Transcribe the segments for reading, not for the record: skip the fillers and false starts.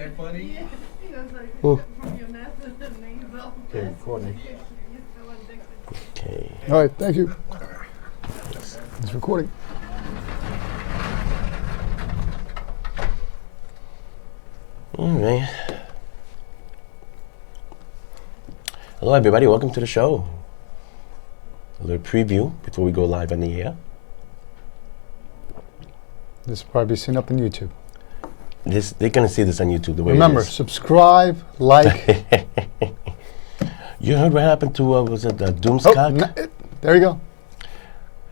that funny? Yeah. He was like, Ooh. from your message, the names all Okay, recording. You're so addicted. Okay. All right, thank you. It's recording. All right. Hello, everybody. Welcome to the show. A little preview before we go live on the air. This will probably be seen up on YouTube. They're gonna see this on YouTube. The way Remember, it is. subscribe, like. You heard what happened to was it Oh, Doomscock? there you go.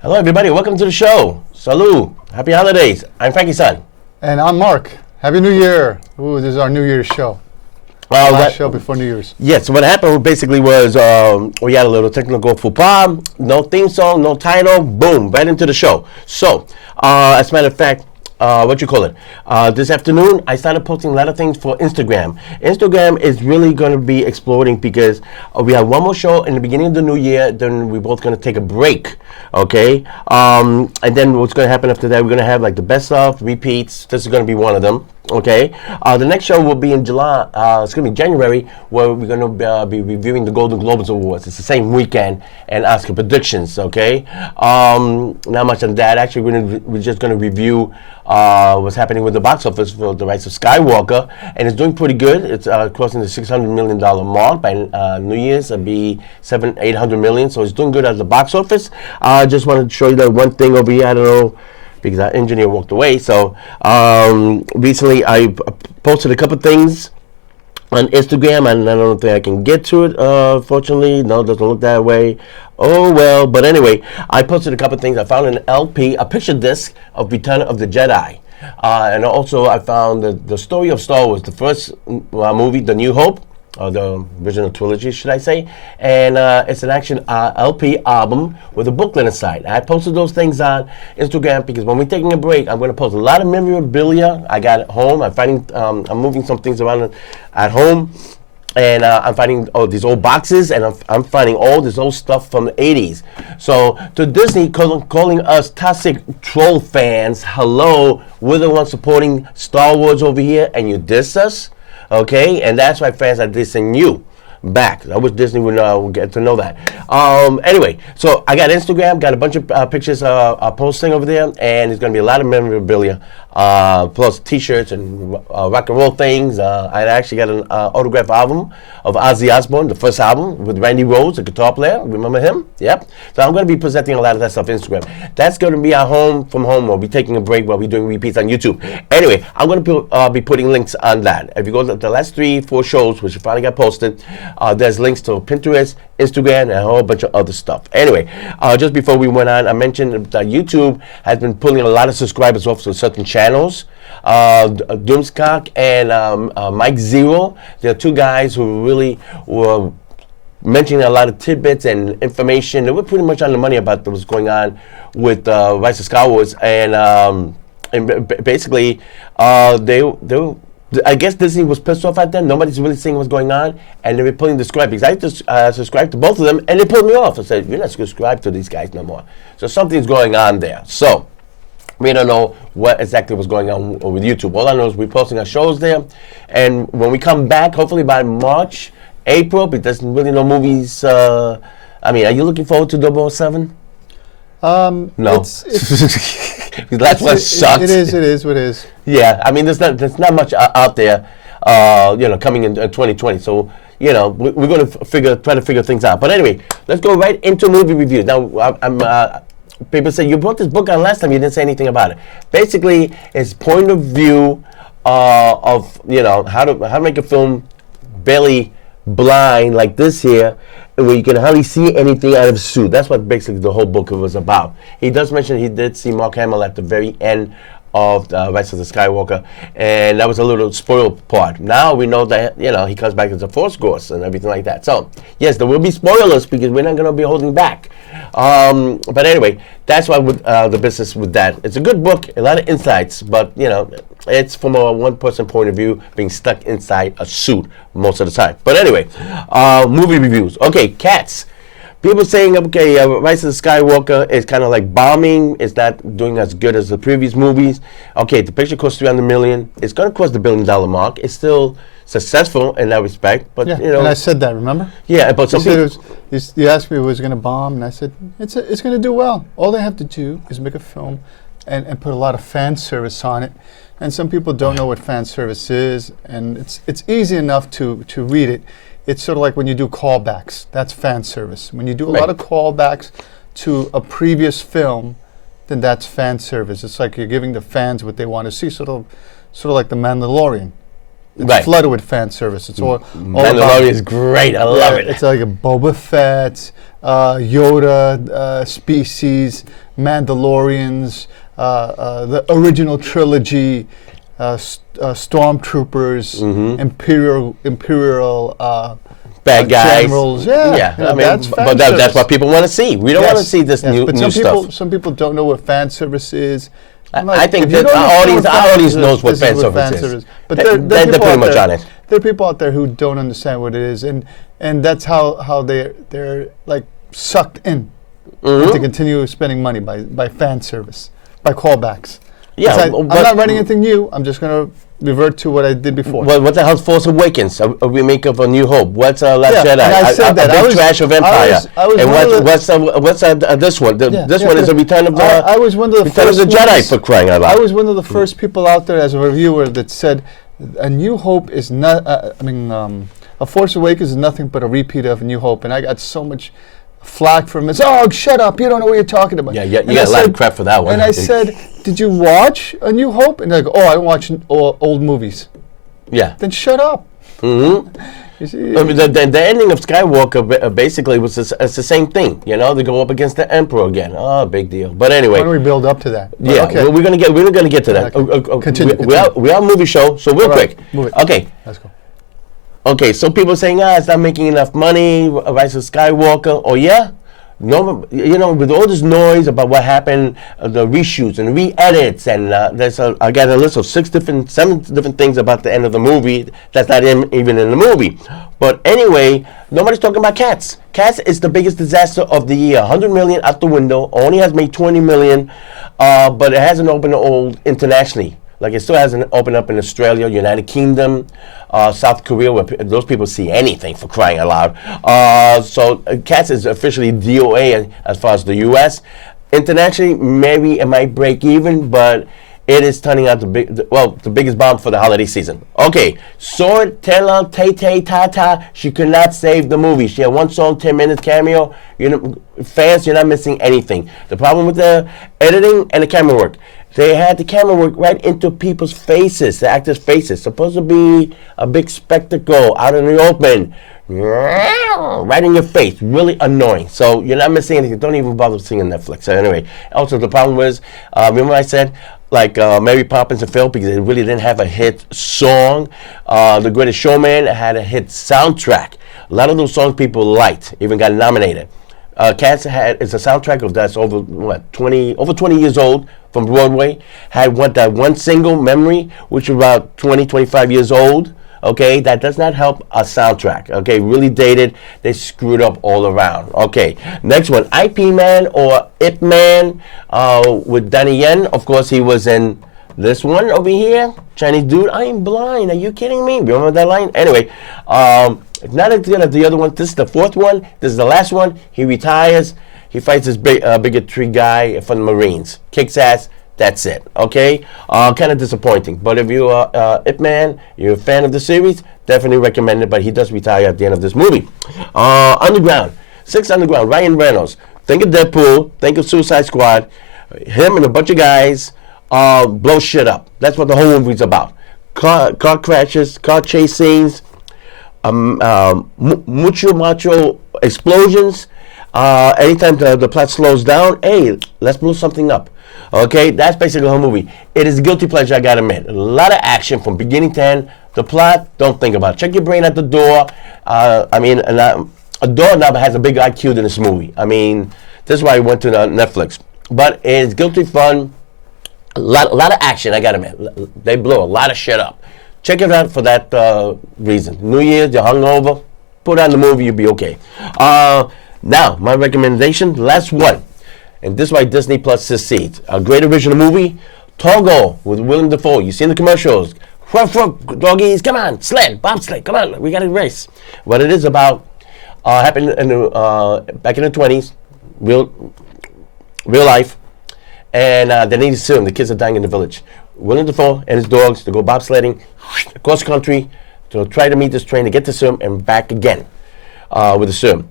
Hello, everybody. Welcome to the show. Salut. Happy holidays. I'm Frankie's son. And I'm Mark. Happy New Year. Ooh, this is our New Year's show. Last show before New Year's. Yeah, so what happened basically was we had a little technical faux pas, no theme song, no title, boom, right into the show. So, as a matter of fact, this afternoon, I started posting a lot of things for Instagram. Instagram is really going to be exploding because we have one more show in the beginning of the new year, then we're both going to take a break, okay? And then what's going to happen after that, we're going to have like the best of, repeats. This is going to be one of them, okay? The next show will be in July, it's going to be January, where we're going to be reviewing the Golden Globes Awards. It's the same weekend, and Oscar predictions, okay? Not much on that. Actually, we're just going to review what's happening with the box office for the rights of Skywalker, and it's doing pretty good. It's crossing the $600 million mark. By New Year's, it'll be $800 million, so it's doing good at the box office. I just wanted to show you that one thing over here. I don't know, because our engineer walked away. So recently I posted a couple things on Instagram, and I don't think I can get to it, fortunately. No, it doesn't look that way. Oh, well. But anyway, I posted a couple things. I found an LP, a picture disc of Return of the Jedi. And also I found the story of Star Wars, the first movie, The New Hope, or the original trilogy, should I say. And it's an action LP album with a booklet inside. I posted those things on Instagram because when we're taking a break, I'm going to post a lot of memorabilia I got at home. I'm moving some things around at home. And I'm finding these old boxes, and I'm finding all this old stuff from the 80s. So to Disney calling us toxic troll fans, hello, we're the ones supporting Star Wars over here, and you diss us? Okay, and that's why fans are dissing you back. I wish Disney would get to know that. Anyway, so I got Instagram, got a bunch of pictures posting over there, and there's going to be a lot of memorabilia, plus T-shirts and rock and roll things. I actually got an autograph album of Ozzy Osbourne, the first album with Randy Rhoads, the guitar player. Remember him? Yep. So I'm going to be presenting a lot of that stuff on Instagram. That's going to be our home from home. We'll be taking a break while we're doing repeats on YouTube. Anyway, I'm going to be putting links on that. If you go to the last 3-4 shows, which finally got posted, there's links to Pinterest, Instagram, and a whole bunch of other stuff. Anyway, just before we went on, I mentioned that YouTube has been pulling a lot of subscribers off to certain channels. Doomscock and Mike Zero, they're two guys who really were mentioning a lot of tidbits and information. They were pretty much on the money about what was going on with Rise of Skywalker, and basically I guess Disney was pissed off at them. Nobody's really seeing what's going on, and they were pulling the subscribe because I just subscribed to both of them, and they pulled me off. I said, "You're not subscribed to these guys no more." So something's going on there. So we don't know what exactly was going on with YouTube. All I know is we're posting our shows there, and when we come back, hopefully by March, April, because there's really no movies. I mean, are you looking forward to 007? No. That's what sucks. It is what it is. Yeah, I mean, there's not much out there, coming in 2020. So, we're going to try to figure things out. But anyway, let's go right into movie reviews. Now, people say, you brought this book on last time, you didn't say anything about it. Basically, it's point of view of, how to make a film barely blind like this here, where you can hardly see anything out of a suit. That's what basically the whole book was about. He does mention he did see Mark Hamill at the very end of Rise of the Skywalker, and that was a little spoiled part. Now we know that he comes back as a Force Ghost and everything like that. So yes, there will be spoilers because we're not going to be holding back. But anyway, that's why the business with that. It's a good book, a lot of insights, but it's from a one-person point of view, being stuck inside a suit most of the time. But anyway, movie reviews. Okay, Cats. people saying, okay, Rise of the Skywalker is kind of like bombing. It's not doing as good as the previous movies. Okay, the picture cost $300 million. It's going to cross the $1 billion mark. It's still successful in that respect, but Yeah, you know. and I said that, remember? Yeah, but some people. You asked me if it was going to bomb, and I said, it's going to do well. All they have to do is make a film and put a lot of fan service on it. And some people don't know what fan service is, and it's easy enough to read it. It's sort of like when you do callbacks. That's fan service. When you do a lot of callbacks to a previous film, then that's fan service. It's like you're giving the fans what they want to see, sort of like The Mandalorian. It's flooded with fan service. It's all Mandalorian is great. I love it. It's like a Boba Fett, Yoda species, Mandalorians, the original trilogy, stormtroopers, imperial bad guys, generals. Yeah, I mean, that's fan but that's what people want to see. We don't want to see this new stuff. Some people don't know what fan service is. I think that our audience knows what fan service is. But they're pretty much on it. There are people out there who don't understand what it is, and that's how they're like sucked in to continue spending money by fan service, by callbacks. Yeah, I'm not writing anything new. I'm just going to revert to what I did before. Well, what the hell's Force Awakens? A remake of A New Hope. What's Last Jedi? And I said that. A big trash of Empire. And what's this one? This one is a Return of the I was one of the Return of the Jedi, for crying out loud. I was one of the first people out there as a reviewer that said A New Hope is not. A Force Awakens is nothing but a repeat of A New Hope, and I got so much flack from it. Oh, shut up! You don't know what you're talking about. Yeah, you got a lot of crap for that one. And I said, did you watch A New Hope? And they go, oh, I watch old movies. Yeah. Then shut up. Mm-hmm. You see, I mean, the ending of Skywalker basically was it's the same thing. You know, they go up against the Emperor again. Oh, big deal. But anyway. Why don't we build up to that? Yeah, okay. we're gonna get to that. Okay. Continue. We are a movie show, so real quick. Move it. Okay. Let's go. Okay, so people are saying, it's not making enough money, Rise of Skywalker. Oh, yeah? No, you know, with all this noise about what happened, the reshoots and re-edits, and I got a list of 7 different things about the end of the movie that's not even in the movie. But anyway, nobody's talking about Cats. Cats is the biggest disaster of the year. 100 million out the window, only has made 20 million, but it hasn't opened internationally. Like, it still hasn't opened up in Australia, United Kingdom, South Korea, where those people see anything, for crying out loud. So Cats is officially DOA as far as the U.S. Internationally, maybe it might break even, but it is turning out the biggest bomb for the holiday season. Okay, Sword, Taylor, Tay, Tata, she could not save the movie. She had one song, 10 minutes cameo. You know, fans, you're not missing anything. The problem with the editing and the camera work. They had the camera work right into people's faces, the actors' faces. Supposed to be a big spectacle out in the open. Right in your face. Really annoying. So you're not missing anything. Don't even bother seeing on Netflix. So anyway, also the problem was, remember I said, like Mary Poppins and Phil, because it really didn't have a hit song. The Greatest Showman had a hit soundtrack. A lot of those songs people liked, even got nominated. Cats is a soundtrack of that's over 20 years old from Broadway. Had that one single, Memory, which is about 25 years old. Okay, that does not help a soundtrack. Okay, really dated. They screwed up all around. Okay, next one, IP Man or Ip Man with Donnie Yen. Of course, he was in this one over here. Chinese dude, I am blind. Are you kidding me? Remember that line? Anyway, not as good as the other one. This is the fourth one. This is the last one. He retires. He fights this bigotry guy from the Marines. Kicks ass. That's it. Okay? Kind of disappointing. But if you're Ip Man, you're a fan of the series, definitely recommend it. But he does retire at the end of this movie. Underground. 6 Underground. Ryan Reynolds. Think of Deadpool. Think of Suicide Squad. Him and a bunch of guys blow shit up. That's what the whole movie's about. Car crashes, car chase scenes, macho explosions. Anytime the plot slows down, hey, let's blow something up. Okay, that's basically the whole movie. It is a guilty pleasure, I gotta admit. A lot of action from beginning to end. The plot, don't think about it. Check your brain at the door. A doorknob has a big IQ in this movie. I mean, this is why I went to Netflix. But it's guilty fun. A lot of action, I gotta admit. They blow a lot of shit up. Check it out for that reason. New Year's, you're hungover. Put on the movie, you'll be okay. Now, my recommendation, last one. And this is why Disney Plus succeeds. A great original movie, Togo with Willem Dafoe. You seen the commercials. Ruff, ruff, doggies, come on, sled, bobsled, come on, we got to race. What it is about happened in back in the 20s, real life, and they need to sue him. The kids are dying in the village. Willem Dafoe and his dogs to go bobsledding across country to try to meet this train to get to Sim and back again with the Sim.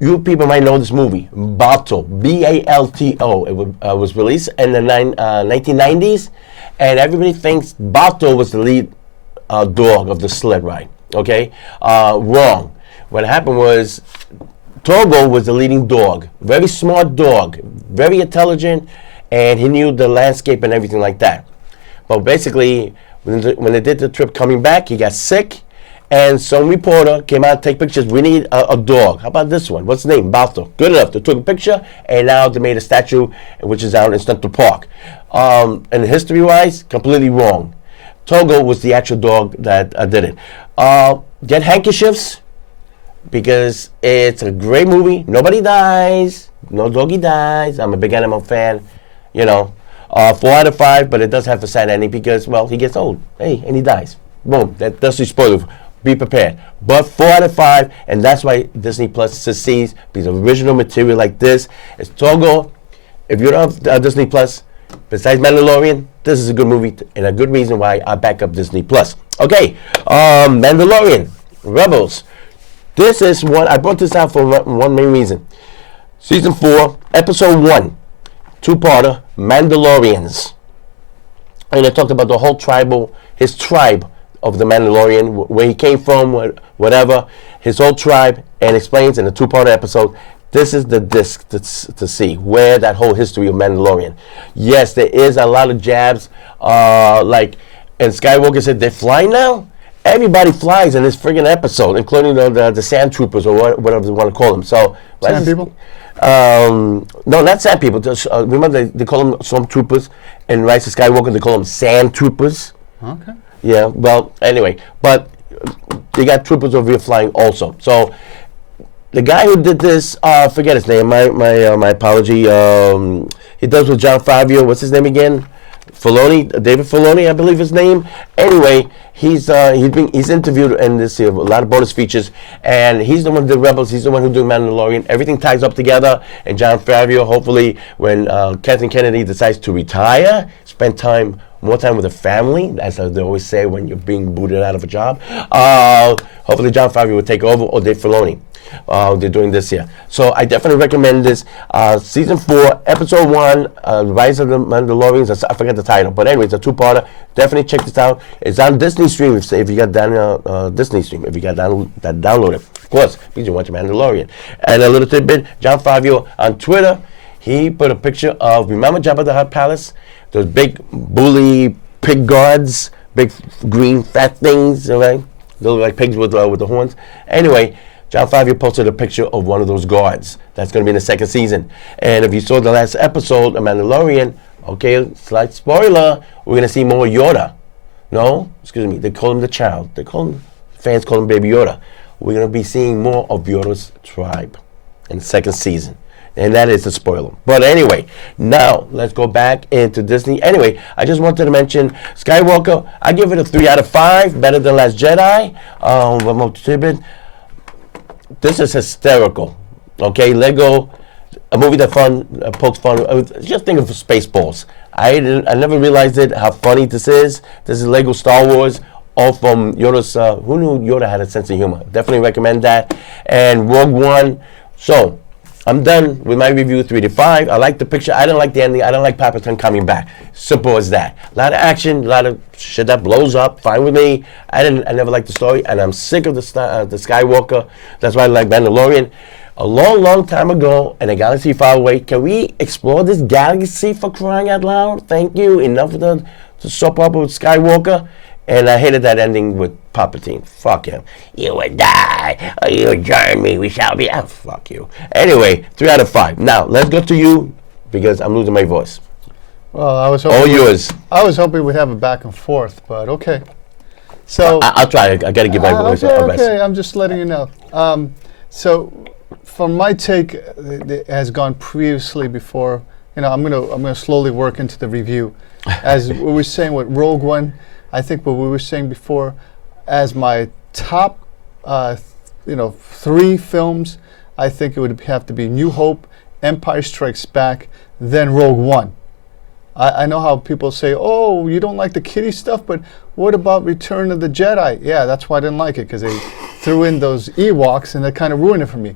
You people might know this movie, Balto, B-A-L-T-O. It was released in the 1990s, and everybody thinks Balto was the lead dog of the sled ride. Okay, wrong. What happened was Togo was the leading dog, very smart dog, very intelligent, and he knew the landscape and everything like that. But basically, when they did the trip coming back, he got sick, and some reporter came out to take pictures. We need a dog. How about this one? What's the name? Balto. Good enough. They took a picture, and now they made a statue, which is out in Central Park. And history-wise, completely wrong. Togo was the actual dog that did it. Get handkerchiefs, because it's a great movie. Nobody dies. No doggy dies. I'm a big animal fan. 4 out of 5, but it does have a sad ending because, well, he gets old. Hey, and he dies. Boom. That's the spoiler. Be prepared. But 4 out of 5, and that's why Disney Plus succeeds, because original material like this. It's Togo. If you don't have Disney Plus, besides Mandalorian, this is a good movie and a good reason why I back up Disney Plus. Okay, Mandalorian, Rebels. This is one, I brought this out for one main reason. Season 4, Episode 1, two-parter, Mandalorians. And I talked about the whole his tribe of the Mandalorian, where he came from, whatever, his whole tribe, and explains in a two-part episode. This is the disc to see where that whole history of Mandalorian. Yes, there is a lot of jabs, and Skywalker said, they're flying now? Everybody flies in this friggin' episode, including the sand troopers or whatever they want to call them. So Sand people? No, not sand people. Remember they call them stormtroopers, and Rise of Skywalker they call them sand troopers. Okay. Yeah. Well, anyway, but they got troopers over here flying also. So the guy who did this, forget his name. My apology. He does with John Favreau. What's his name again? David Filoni, I believe his name. Anyway, he's interviewed in this a lot of bonus features, and he's the one who did Rebels. He's the one who did Mandalorian. Everything ties up together. And John Favreau, hopefully, when Kathleen Kennedy decides to retire, spend more time with the family, as they always say when you're being booted out of a job. Hopefully, John Favreau will take over, or Dave Filoni. They're doing this here. So I definitely recommend this. Season 4, Episode 1, Rise of the Mandalorians. I forget the title. But anyway, it's a two-parter. Definitely check this out. It's on Disney Stream if you got Disney Stream. If you got download it. Of course, because you watch Mandalorian. And a little tidbit, John Favreau on Twitter, he put a picture of, remember Jabba the Hutt Palace? Those big bully pig guards, big green fat things, right? They look like pigs with the horns. Anyway, John Favreau posted a picture of one of those guards. That's going to be in the second season. And if you saw the last episode of Mandalorian, okay, slight spoiler, we're going to see more Yoda. No? Excuse me. They call him the child. Fans call him Baby Yoda. We're going to be seeing more of Yoda's tribe in the second season. And that is a spoiler. But anyway, now let's go back into Disney. Anyway, I just wanted to mention Skywalker. I give it a 3 out of 5. Better than Last Jedi. One more tidbit. This is hysterical. Okay, Lego, a movie that pokes fun. Just think of Spaceballs. I never realized how funny this is. This is Lego Star Wars, all from Yoda's. Who knew Yoda had a sense of humor? Definitely recommend that. And Rogue One. So I'm done with my review, 3 to 5. I like the picture. I don't like the ending. I don't like Palpatine coming back. Simple as that. A lot of action, a lot of shit that blows up. Fine with me. I never liked the story, and I'm sick of the Skywalker. That's why I like Mandalorian. A long, long time ago, in a galaxy far away, can we explore this galaxy for crying out loud? Thank you. Enough of the soap opera with Skywalker. And I hated that ending with Palpatine. Fuck him. You will die, or you will join me. We shall be. Oh, fuck you. Anyway, 3 out of 5. Now, let's go to you, because I'm losing my voice. Well, I was hoping. All yours. I was hoping we'd have a back and forth, but okay. So I'll try. I got to give my voice a rest. Okay, I'm just letting you know. So, from my take, it has gone previously before. I'm gonna slowly work into the review. As we were saying with Rogue One, I think what we were saying before, as my top, 3 films, I think it would have to be New Hope, Empire Strikes Back, then Rogue One. I know how people say, oh, you don't like the kiddie stuff, but what about Return of the Jedi? Yeah, that's why I didn't like it, because they threw in those Ewoks, and that kind of ruined it for me.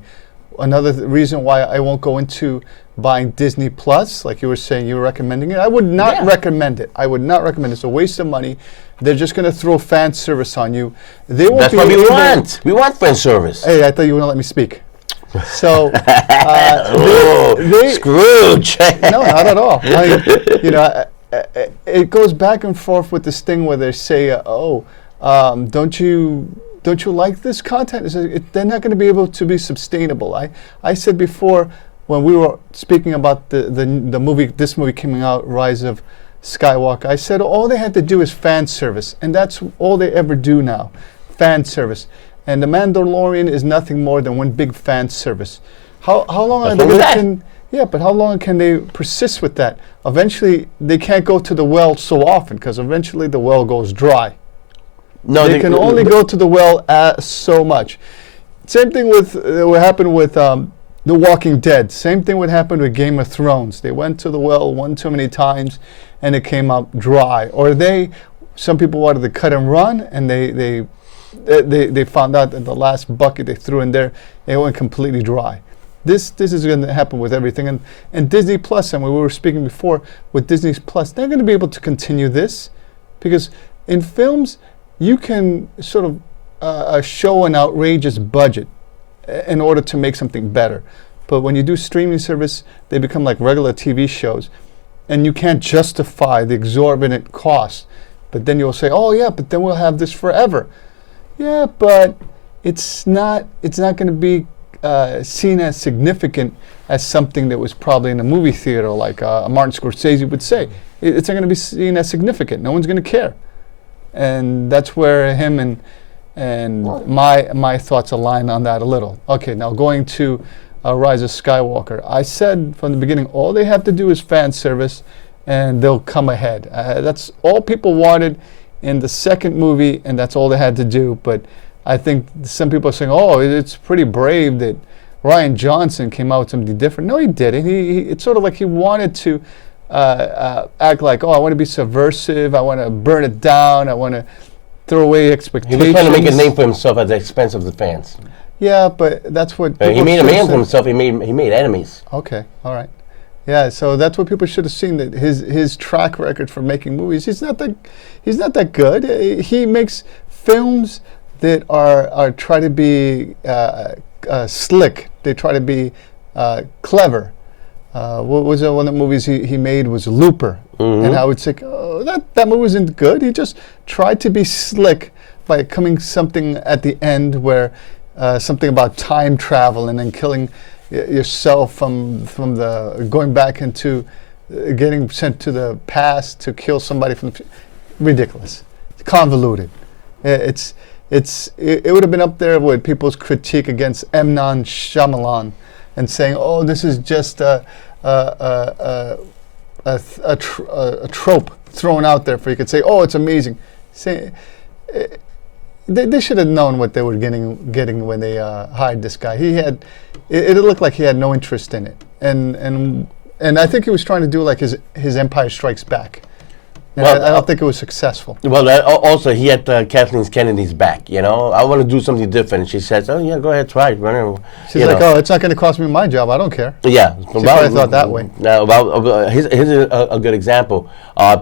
Another reason why I won't go into buying Disney Plus, like you were saying, you were recommending it. I would not recommend it. I would not recommend it. It's a waste of money. They're just going to throw fan service on you. They won't. That's what we want. We want fan service. Hey, I thought you were going to let me speak. So, Scrooge. No, not at all. It goes back and forth with this thing where they say, don't you like this content? They're not going to be able to be sustainable. I said before, when we were speaking about the movie, this movie coming out, Rise of Skywalker, I said all they had to do is fan service, and that's all they ever do now, fan service. And The Mandalorian is nothing more than one big fan service. How long are they but how long can they persist with that? Eventually, they can't go to the well so often, because eventually the well goes dry. No, they can only go to the well so much. Same thing with what happened with The Walking Dead. Same thing would happen with Game of Thrones. They went to the well one too many times, and it came out dry. Or some people wanted to cut and run, and they found out that the last bucket they threw in there, it went completely dry. This is going to happen with everything. And Disney Plus, and we were speaking before, with Disney Plus, they're going to be able to continue this, because in films, you can sort of show an outrageous budget in order to make something better. But when you do streaming service, they become like regular TV shows, and you can't justify the exorbitant cost. But then you'll say, oh yeah, but then we'll have this forever. Yeah, but it's not going to be seen as significant as something that was probably in a movie theater, like Martin Scorsese would say. It's not going to be seen as significant. No one's going to care. And that's where him and my thoughts align on that a little. Okay, now going to Rise of Skywalker. I said from the beginning, all they have to do is fan service, and they'll come ahead. That's all people wanted in the second movie, and that's all they had to do. But I think some people are saying, oh, it's pretty brave that Rian Johnson came out with something different. No, he didn't. It's sort of like he wanted to act like, I want to be subversive, I want to burn it down, I want to throw away expectations. He was trying to make a name for himself at the expense of the fans. Yeah, but that's what he made a man for himself. He made enemies. Okay, all right. Yeah, so that's what people should have seen, that his track record for making movies, he's not that good. He makes films that are try to be slick. They try to be clever. What was one of the movies he made was Looper. Mm-hmm. And I would say, that movie wasn't good. He just tried to be slick by coming something at the end where something about time travel and then killing yourself from the going back into getting sent to the past to kill somebody from the ridiculous. It's convoluted. It would have been up there with people's critique against M. Night Shyamalan and saying, "Oh, this is just a trope thrown out there for you could say, oh, it's amazing." They should have known what they were getting when they hired this guy. It looked like he had no interest in it, and I think he was trying to do like his Empire Strikes Back. Well, I don't think it was successful. Well, also he had Kathleen Kennedy's back. I want to do something different. She says, "Oh yeah, go ahead, try it." She's like, "Oh, it's not going to cost me my job. I don't care." Yeah, she probably thought that way. Now, here's a good example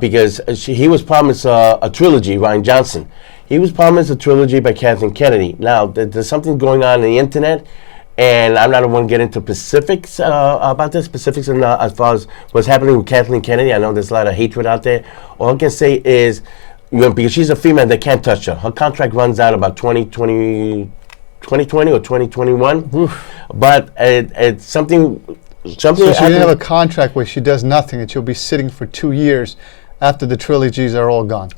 because he was promised a trilogy. Rian Johnson, he was promised a trilogy by Kathleen Kennedy. Now, there's something going on the internet. And I'm not going to get into specifics about this, as far as what's happening with Kathleen Kennedy. I know there's a lot of hatred out there. All I can say is, because she's a female, they can't touch her. Her contract runs out about 2020 or 2021. Oof. But it's something. So she didn't have a contract where she does nothing and she'll be sitting for 2 years after the trilogies are all gone?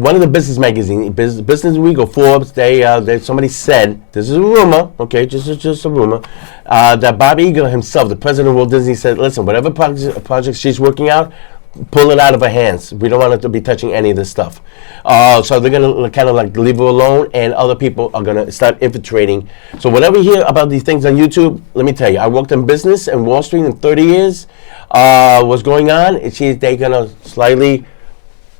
One of the business magazines, Business Week or Forbes, they somebody said, this is a rumor, okay, just a rumor, that Bob Iger himself, the president of Walt Disney, said, listen, whatever project she's working out, pull it out of her hands. We don't want her to be touching any of this stuff. So they're going to kind of like leave her alone, and other people are going to start infiltrating. So whenever you hear about these things on YouTube, let me tell you, I worked in business and Wall Street in 30 years. What's going on? They're going to slightly,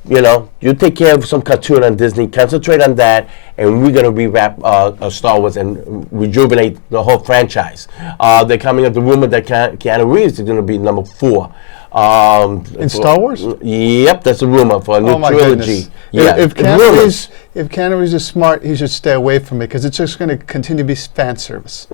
you take care of some cartoon on Disney, concentrate on that, and we're going to rewrap Star Wars and rejuvenate the whole franchise. They're coming up the rumor that Keanu Reeves is going to be number 4. In Star Wars? Yep, that's a rumor for a new trilogy. Goodness. Yeah, if Keanu Reeves is smart, he should stay away from it because it's just going to continue to be fan service.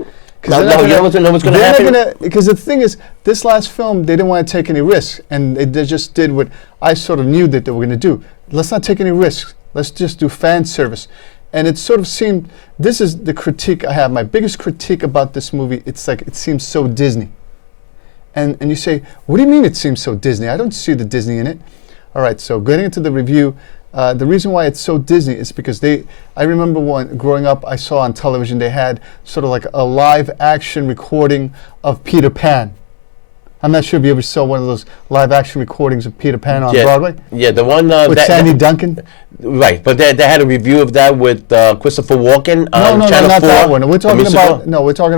No, you know what's going to happen? Because the thing is, this last film, they didn't want to take any risks, and they just did what I sort of knew that they were going to do. Let's not take any risks. Let's just do fan service. And it sort of seemed, this is the critique I have. My biggest critique about this movie, it's like it seems so Disney. And you say, what do you mean it seems so Disney? I don't see the Disney in it. All right, so getting into the review, the reason why it's so Disney is because I remember growing up, I saw on television, they had sort of like a live action recording of Peter Pan. I'm not sure if you ever saw one of those live action recordings of Peter Pan on Broadway. Yeah, the one with Sandy Duncan. Right, but they had a review of that with Christopher Walken on no, Channel 4. Not that one. We're talking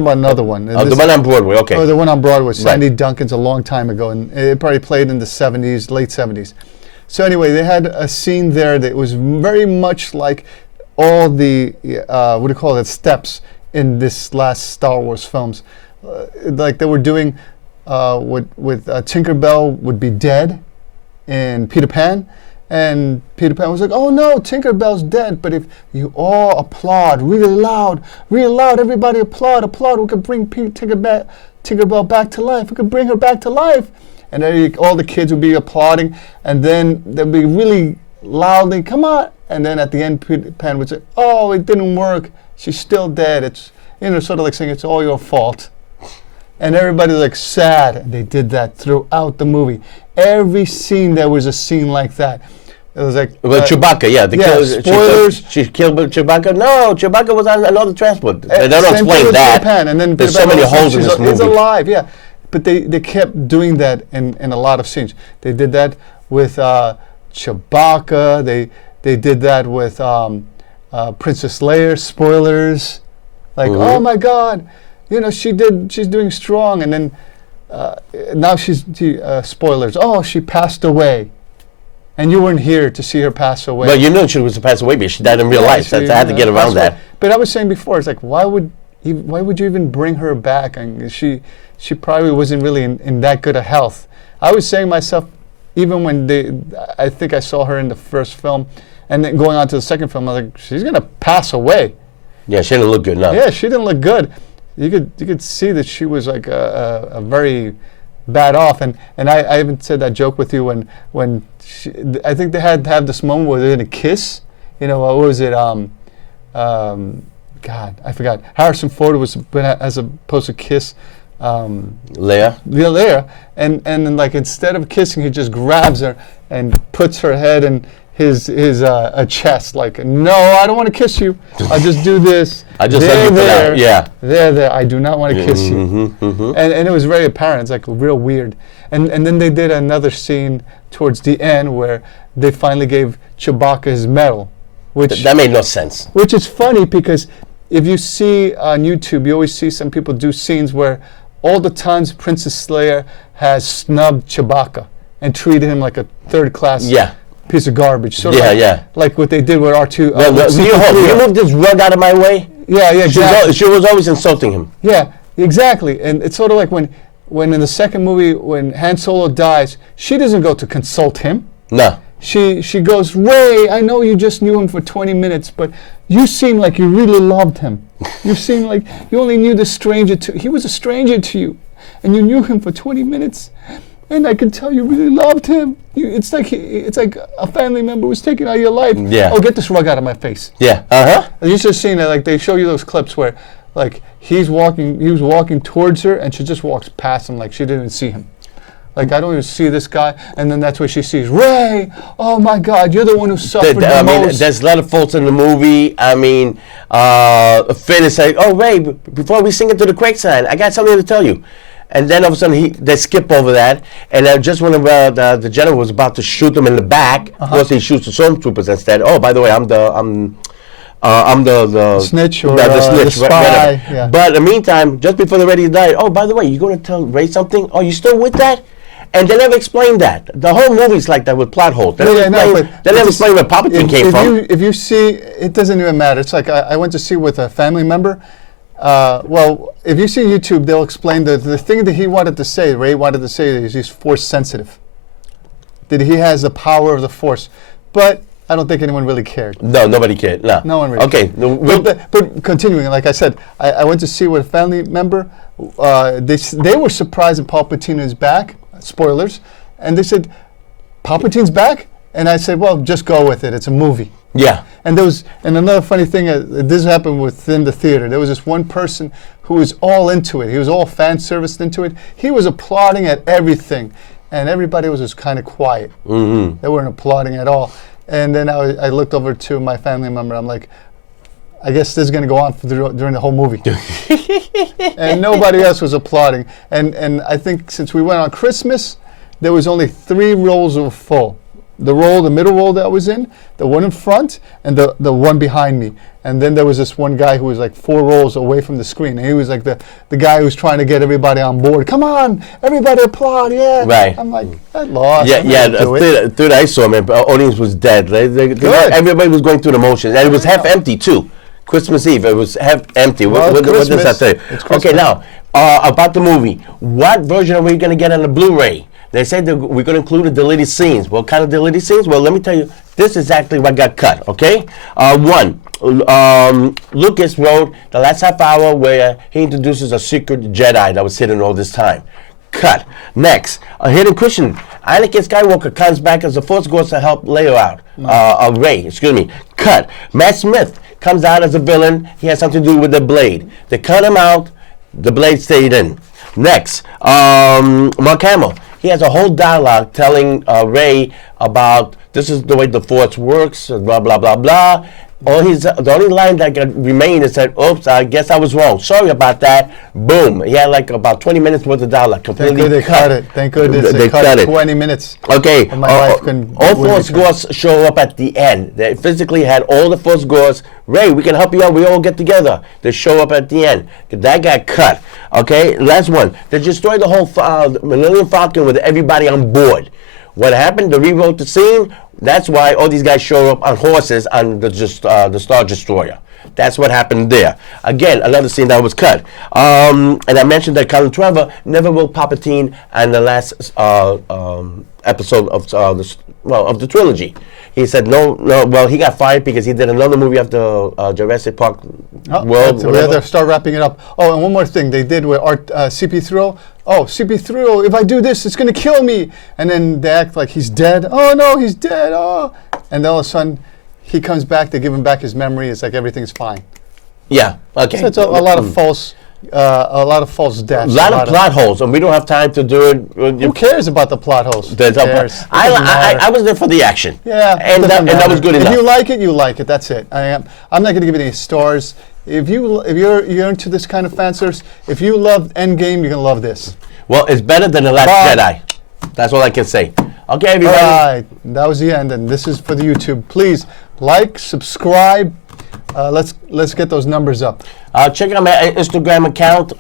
about another one. Oh, the one on Broadway. Okay. Oh, the one on Broadway. Sandy Duncan's a long time ago, and it probably played in the 70s, late 70s. So anyway, they had a scene there that was very much like all the steps in this last Star Wars films. Like they were doing with Tinkerbell would be dead in Peter Pan, and Peter Pan was like, oh no, Tinkerbell's dead, but if you all applaud really loud, everybody applaud, we could bring Tinkerbell back to life, we could bring her back to life. And then all the kids would be applauding, and then they'd be really loudly, come on. And then at the end, Peter Pan would say, oh, it didn't work. She's still dead. It's, sort of like saying it's all your fault. And everybody's like sad. And they did that throughout the movie. Every scene, there was a scene like that. It was like... Well, Chewbacca, yeah. Spoilers. She killed Chewbacca. No, Chewbacca was on another transport. They don't explain that. Peter Pan. And then there's so many holes in this movie. It's alive, yeah. But they kept doing that in a lot of scenes. They did that with Chewbacca. They did that with Princess Leia. Spoilers, like oh my God, she's doing strong, and then now spoilers. Oh, she passed away, and you weren't here to see her pass away. Well, you knew she was to pass away, but she died in real life. So I had to get around that. But I was saying before, it's like why would you even bring her back? And she probably wasn't really in that good of health. I was saying to myself, even when I think I saw her in the first film, and then going on to the second film, I was like, she's gonna pass away. Yeah, she didn't look good, no. Yeah, she didn't look good. You could see that she was like a very bad off, and I even said that joke with you when I think they had to have this moment where they're gonna kiss. What was it? God, I forgot. Harrison Ford was as opposed to kiss. Leia. Yeah, Leia, and then like instead of kissing, he just grabs her and puts her head in his chest. Like, no, I don't want to kiss you. I'll just do this. I just love you for that. Yeah. There. I do not want to kiss you. And it was very apparent. It's like real weird. And then they did another scene towards the end where they finally gave Chewbacca his medal, which that made no sense. Which is funny because if you see on YouTube, you always see some people do scenes where all the times Princess Leia has snubbed Chewbacca and treated him like a third-class piece of garbage. Sort of like what they did with R2. You move this rug out of my way? Yeah, exactly. She was always insulting him. Yeah, exactly. And it's sort of like when in the second movie, when Han Solo dies, she doesn't go to consult him. No. She goes, Ray, I know you just knew him for 20 minutes, but you seem like you really loved him. You seem like you only knew the stranger he was a stranger to you, and you knew him for 20 minutes, and I can tell you really loved him. It's like a family member was taken out of your life. Yeah. Oh, get this rug out of my face. Yeah. And you just seen that, like they show you those clips where, like he was walking towards her, and she just walks past him like she didn't even see him. Like, I don't even see this guy. And then that's where she sees, Ray, oh my God, you're the one who suffered the most. There's a lot of faults in the movie. I mean, Finn is like, oh, Ray, before we sing into the quake sign, I got something to tell you. And then all of a sudden, they skip over that. And just when the general was about to shoot them in the back, of course, he shoots the stormtroopers instead. Oh, by the way, I'm the snitch or the snitch, the spy. Yeah. But in the meantime, just before they're ready to die, oh, by the way, you're going to tell Ray something? Oh, you still with that? And they never explained that. The whole movie's like that with plot holes. They never explain where Palpatine came from. If you see, it doesn't even matter. It's like I went to see with a family member. Well, if you see YouTube, they'll explain the thing that he wanted to say, Ray wanted to say, is he's force sensitive. That he has the power of the force. But I don't think anyone really cared. No, nobody cared. No one really cared. But continuing, like I said, I went to see with a family member. They were surprised that Palpatine is back. Spoilers. And they said, Palpatine's back? And I said, well, just go with it. It's a movie. Yeah. And another funny thing, this happened within the theater. There was this one person who was all into it. He was all fan serviced into it. He was applauding at everything. And everybody was just kind of quiet. Mm-hmm. They weren't applauding at all. And then I looked over to my family member. I'm like, I guess this is going to go on during the whole movie. And nobody else was applauding. And I think since we went on Christmas, there was only 3 rows of full. The middle row that I was in, the one in front, and the one behind me. And then there was this one guy who was like 4 rows away from the screen. And he was like the guy who was trying to get everybody on board. Come on, everybody applaud, yeah. Right. I'm like, I lost. Yeah. Dude, I saw, man, audience was dead. Everybody was going through the motions. And it was half empty, too. Christmas Eve, it was half empty. Well, what does that say? Okay, now, about the movie. What version are we going to get on the Blu-ray? They said that we're going to include the deleted scenes. What kind of deleted scenes? Well, let me tell you, this is exactly what got cut, okay? One, Lucas wrote the last half hour where he introduces a secret Jedi that was hidden all this time. Cut. Next, a hidden Christian. Anakin Skywalker comes back as a Force Ghost to help Leia out. Rey, excuse me. Cut. Matt Smith comes out as a villain. He has something to do with the blade. They cut him out. The blade stayed in. Next, Mark Hamill. He has a whole dialogue telling Rey about this is the way the Force works, blah, blah, blah, blah. The only line that remained is that, oops, I guess I was wrong. Sorry about that. Boom. He had like about 20 minutes worth of dialogue. Thank goodness they cut it. Thank goodness they cut it. 20 minutes. Okay. All Force Ghosts show up at the end. They physically had all the Force Ghosts. Ray, we can help you out. We all get together. They show up at the end. That got cut. Okay. Last one. They destroyed the whole Millennium Falcon with everybody on board. What happened? They rewrote the scene. That's why all these guys show up on horses on the Star Destroyer. That's what happened there. Again, another scene that was cut. And I mentioned that Colin Trevor never wrote Palpatine in the last episode of the trilogy. He said no. Well, he got fired because he did another movie after Jurassic Park World. We had to start wrapping it up. Oh, and one more thing they did with CP3. Oh, CP3, if I do this, it's going to kill me. And then they act like he's dead. Oh, no, he's dead. Oh. And then all of a sudden, he comes back. They give him back his memory. It's like everything's fine. Yeah, okay. So it's a lot of false deaths. A lot of plot holes, and we don't have time to do it. Who cares about the plot holes? Who cares? I was there for the action. Yeah, and that was good enough. If you like it, you like it. That's it. I'm not going to give it any stars. If you're into this kind of fan service, if you loved Endgame, you're gonna love this. Well, it's better than The Last Jedi. That's all I can say. Okay, everybody. All right, that was the end, and this is for the YouTube. Please like, subscribe. Let's get those numbers up. Check out my Instagram account.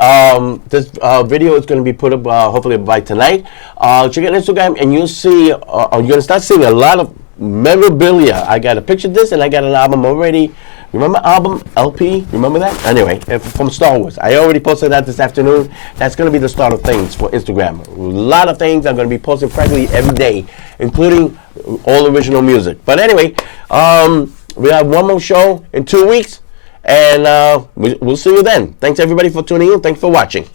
This video is going to be put up hopefully by tonight. Check out Instagram, and you'll see. You're going to start seeing a lot of memorabilia. I got a picture of this, and I got an album already. Remember album LP? Remember that? Anyway, from Star Wars. I already posted that this afternoon. That's going to be the start of things for Instagram. A lot of things I'm going to be posting practically every day, including all original music. But anyway, we have one more show in 2 weeks, and we'll see you then. Thanks everybody for tuning in. Thanks for watching.